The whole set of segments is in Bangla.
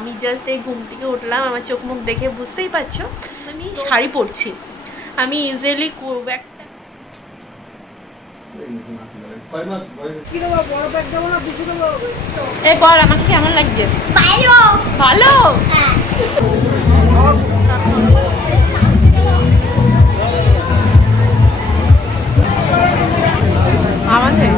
আমি জাস্ট এই ঘুম থেকে উঠলাম, আমার চোখ মুখ দেখে বুঝতেই পারছো আমি শাড়ি পরছি। আমি ইউজুয়ালি করব একটা এরপর আমাকে কেমন লাগছে? ভালো ভালো। আমাদের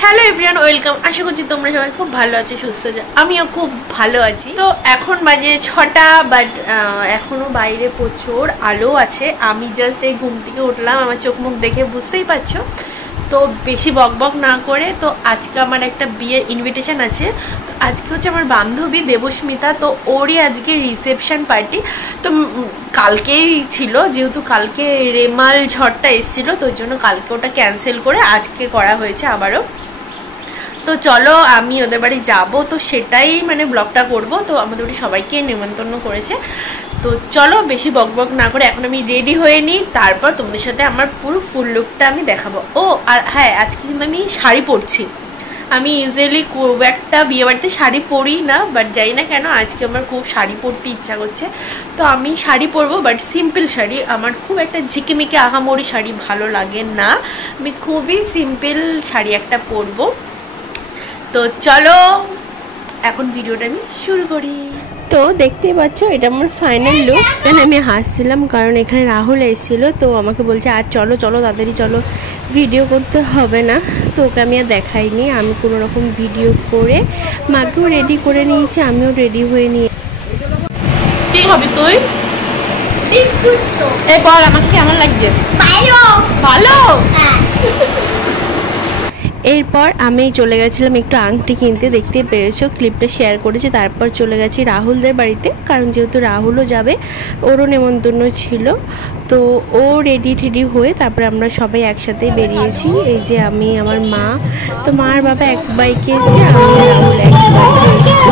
হ্যালো এভরিওয়ান, ওয়েলকাম। আশা করছি তোমরা সবাই খুব ভালো আছো, সুস্থ আছো। আমিও খুব ভালো আছি। তো এখন বাজে 6টা, বাট এখনো বাইরে প্রচুর আলো আছে। আমি জাস্ট এই ঘুম থেকে উঠলাম, আমার চোখ মুখ দেখে বুঝতেই পারছো। তো বেশি বকবক না করে, তো আজকে আমার একটা বিয়ের ইনভিটেশন আছে। তো আজকে হচ্ছে আমার বান্ধবী দেবস্মিতা, তো ওরই আজকে রিসেপশন পার্টি। তো কালকেই ছিল, যেহেতু কালকে রেমাল ঝড়টা এসেছিলো, তো ওই জন্য কালকে ওটা ক্যান্সেল করে আজকে করা হয়েছে আবারও। তো চলো আমি ওদের বাড়ি যাবো, তো সেটাই মানে ব্লগটা করবো। তো আমাদের বাড়ি সবাইকে নেমন্তন্ন করেছে। তো চলো বেশি বকবক না করে এখন আমি রেডি হয়ে নিই, তারপর তোমাদের সাথে আমার পুরো ফুল লুকটা আমি দেখাবো। ও আর হ্যাঁ, আজকে কিন্তু আমি শাড়ি পরছি। আমি ইউজুয়ালি খুব একটা বিয়ে বাড়িতে শাড়ি পরি না, বাট জানি না কেন আজকে আমার খুব শাড়ি পরতে ইচ্ছা করছে। তো আমি শাড়ি পরবো, বাট সিম্পল শাড়ি। আমার খুব একটা ঝিকিমিকি আহামরি শাড়ি ভালো লাগে না, আমি খুবই সিম্পল শাড়ি একটা পরবো। তো চলো এখন ভিডিওটা আমি শুরু করি। তো দেখতেই পাচ্ছ এটা আমার ফাইনাল লুক। এখানে আমি হাসছিলাম কারণ এখানে রাহুল এসেছিলো, তো আমাকে বলছে আর চলো চলো তাড়াতাড়ি চলো, ভিডিও করতে হবে না। তো ওকে আমি আর দেখাইনি, আমি কোনো রকম ভিডিও করে মাকেও রেডি করে নিয়েছি, আমিও রেডি হয়ে নিয়ে। কি হবে তুই? এরপর আমাকে কেমন লাগছে? ভালো ভালো। এরপর আমি চলে গেছিলাম একটু আংটি কিনতে, দেখতে পেরেছো ক্লিপটা শেয়ার করেছি। তারপর চলে গেছি রাহুলদের বাড়িতে, কারণ যেহেতু রাহুলও যাবে, ওরও নেমন্তন্ন ছিল। তো ও রেডি টেডি হয়ে তারপরে আমরা সবাই একসাথে বেরিয়েছি। এই যে আমি, আমার মা, তো মা আর বাবা এক বাইকে এসছে, আমি রাহুল এক বাইকে এসছি।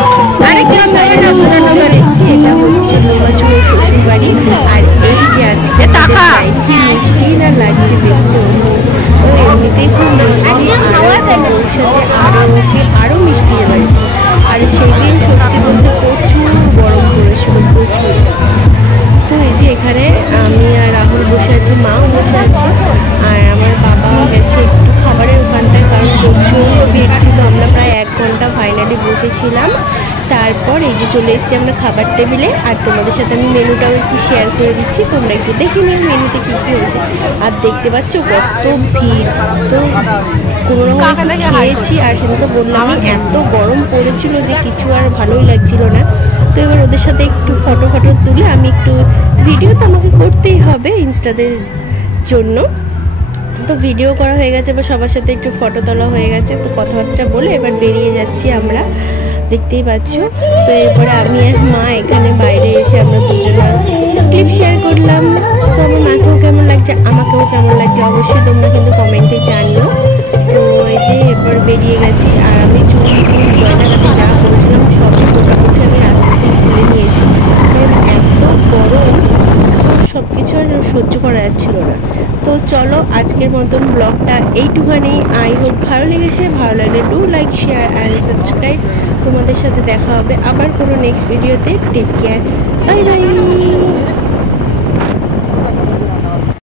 এসছি এটা হচ্ছে লোকাচুর শ্বশুর বাড়ি। আর এই যে আজকে কি মিষ্টি না লাগছে দেখতে, ও এমনিতেই খুব মিষ্টি, আরো মিষ্টি বাড়িছে। আর সেদিন সত্যি বলতে প্রচুর গরম পড়েছিল, প্রচুর। তো এই যে এখানে আমি আর রাহুল বসে আছি, মাও বসে আছে, আর আমার বাবা গেছে একটু খাবারের ওখানটায়, কারণ প্রচুর ভিড় ছিল। আমরা প্রায় 1 ঘন্টা ফাইনালি বসেছিলাম। তারপর এই যে চলে এসেছি আমরা খাবার টেবিলে, আর তোমাদের সাথে আমি মেনুটাও একটু শেয়ার করে দিচ্ছি, তোমরা একটু দেখে নিও মেনুতে কী কী হয়েছে। আর দেখতে পাচ্ছ কত ভিড়। তো কোনো রকম খেয়েছি, আর সেদিনকে বললাম এত গরম পড়েছিল যে কিছু আর ভালোই লাগছিল না। তো এবার ওদের সাথে একটু ফটো তুলে আমি একটু ভিডিও তো আমাকে করতেই হবে ইনস্টাদের জন্য। তো ভিডিও করা হয়ে গেছে, বা সবার সাথে একটু ফটো তোলা হয়ে গেছে। তো কথাবার্তা বলে এবার বেরিয়ে যাচ্ছি আমরা, দেখতেই পাচ্ছ। তো এরপরে আমি আর মা এখানে বাইরে এসে আমরা দুজনে ক্লিপ শেয়ার করলাম। তো আমার মাকেও কেমন লাগছে, আমাকেও কেমন লাগছে অবশ্যই তোমরা কিন্তু কমেন্টে জানিও। তো এই যে এরপর বেরিয়ে গেছি, আর আমি চুল গয়নাঘাটি যা করেছিলাম সবই মোটামুটি আমি রাস্তা থেকে খুলে নিয়েছি, কারণ এত গরম সব কিছু আর সহ্য করা যাচ্ছিল না। তো চলো আজকের মতন ব্লগটা এইটুখানি। আই হোপ ভালো লেগেছে, ভালো লাগলে do like, share and subscribe. তোমাদের সাথে দেখা হবে আবার কোনো নেক্সট ভিডিওতে। Take care, bye by.